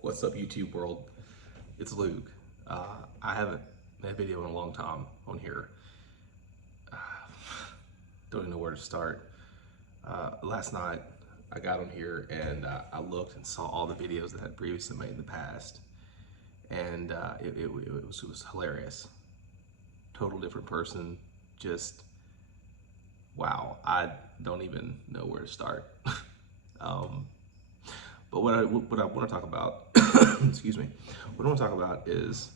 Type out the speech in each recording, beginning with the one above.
What's up, YouTube world? It's Luke. I haven't made a video in a long time on here. Don't even know where to start. Last night I got on here and I looked and saw all the videos that I had previously made in the past, and it was hilarious. Total different person. Just wow. I don't even know where to start. But what I want to talk about, excuse me, what I want to talk about is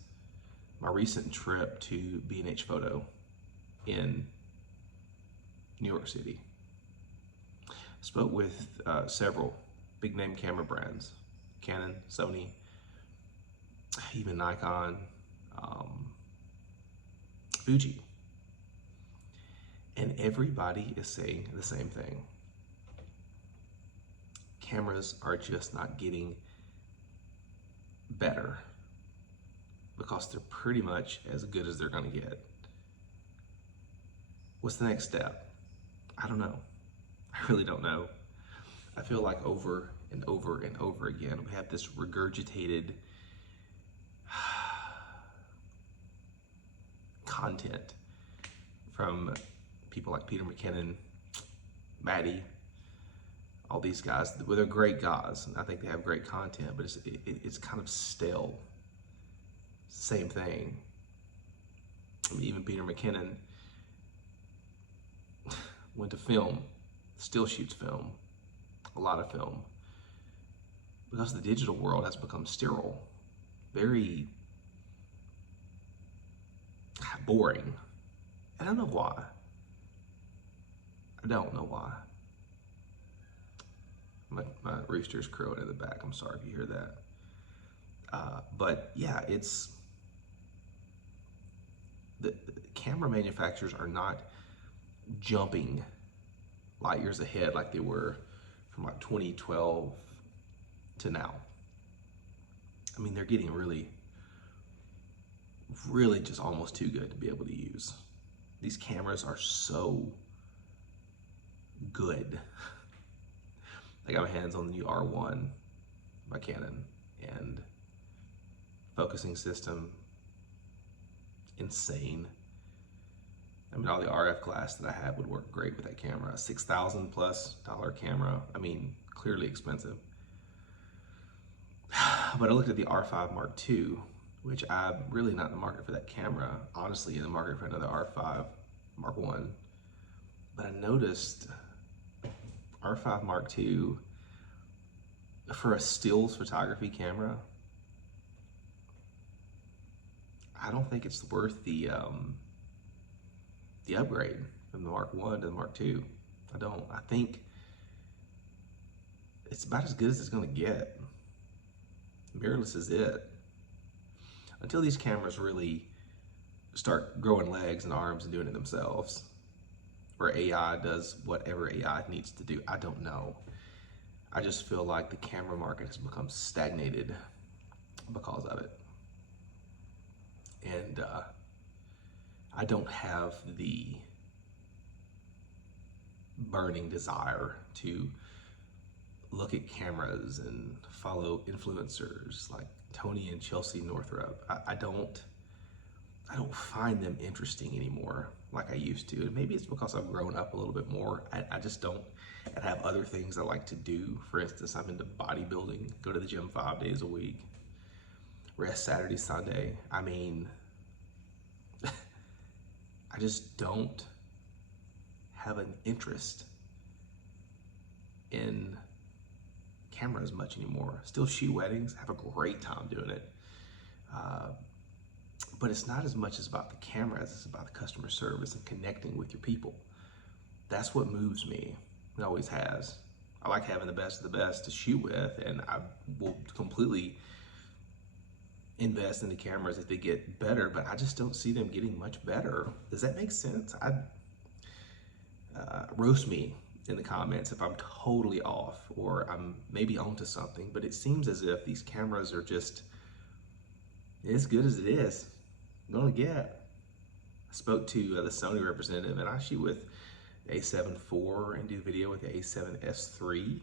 my recent trip to B&H Photo in New York City. Spoke with several big name camera brands, Canon, Sony, even Nikon, Fuji. And everybody is saying the same thing. Cameras are just not getting better because they're pretty much as good as they're going to get. What's the next step? I don't know. I really don't know. I feel like over and over and over again, we have this regurgitated content from people like Peter McKinnon, Maddie, all these guys. They're great guys, and I think they have great content, but it's kind of stale. Same thing. I mean, even Peter McKinnon went to film, still shoots film, a lot of film, because the digital world has become sterile, very boring. I don't know why. I don't know why. My rooster's crowing in the back. I'm sorry if you hear that. But yeah, it's the camera manufacturers are not jumping light years ahead like they were from like 2012 to now. I mean, they're getting really just almost too good to be able to use. These cameras are so good. I got my hands on the new R1 by Canon, and focusing system, insane. I mean, all the RF glass that I have would work great with that camera. $6,000+ camera. I mean, clearly expensive. But I looked at the R5 Mark II, which I'm really not in the market for that camera. Honestly, in the market for another R5 Mark I. But I noticed R5 Mark II for a stills photography camera, I don't think it's worth the upgrade from the Mark I to the Mark II. I don't. I think it's about as good as it's going to get. Mirrorless is it. Until these cameras really start growing legs and arms and doing it themselves, or AI does whatever AI needs to do. I don't know. I just feel like the camera market has become stagnated because of it. And I don't have the burning desire to look at cameras and follow influencers like Tony and Chelsea Northrup. I don't find them interesting anymore like I used to. And maybe it's because I've grown up a little bit more. I just don't. I have other things I like to do. For instance, I'm into bodybuilding, go to the gym 5 days a week, rest Saturday, Sunday. I mean, I just don't have an interest in cameras much anymore. Still shoot weddings, have a great time doing it. But it's not as much as about the camera as it's about the customer service and connecting with your people. That's what moves me. It always has. I like having the best of the best to shoot with, and I will completely invest in the cameras if they get better, but I just don't see them getting much better. Does that make sense? Roast me in the comments if I'm totally off or I'm maybe onto something, but it seems as if these cameras are just as good as it is gonna get. I spoke to the Sony representative, and I shoot with A7 IV and do video with the A7S III.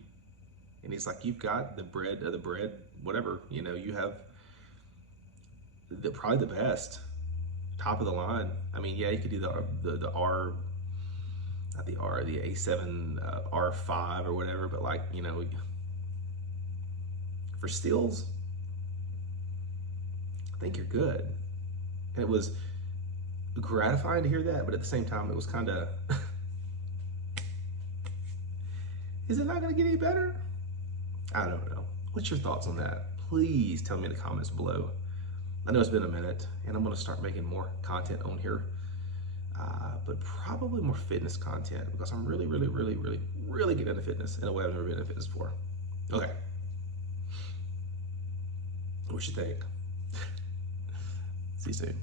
And he's like, you've got the bread, whatever, you know, you have probably the best, top of the line. I mean, yeah, you could do the R, not the R, the A7 R5 or whatever, but like, you know, for steels, I think you're good. And it was gratifying to hear that, but at the same time, it was kind of, is it not going to get any better? I don't know. What's your thoughts on that? Please tell me in the comments below. I know it's been a minute, and I'm going to start making more content on here, but probably more fitness content because I'm really getting into fitness in a way I've never been into fitness before. Okay. What you think? See you soon.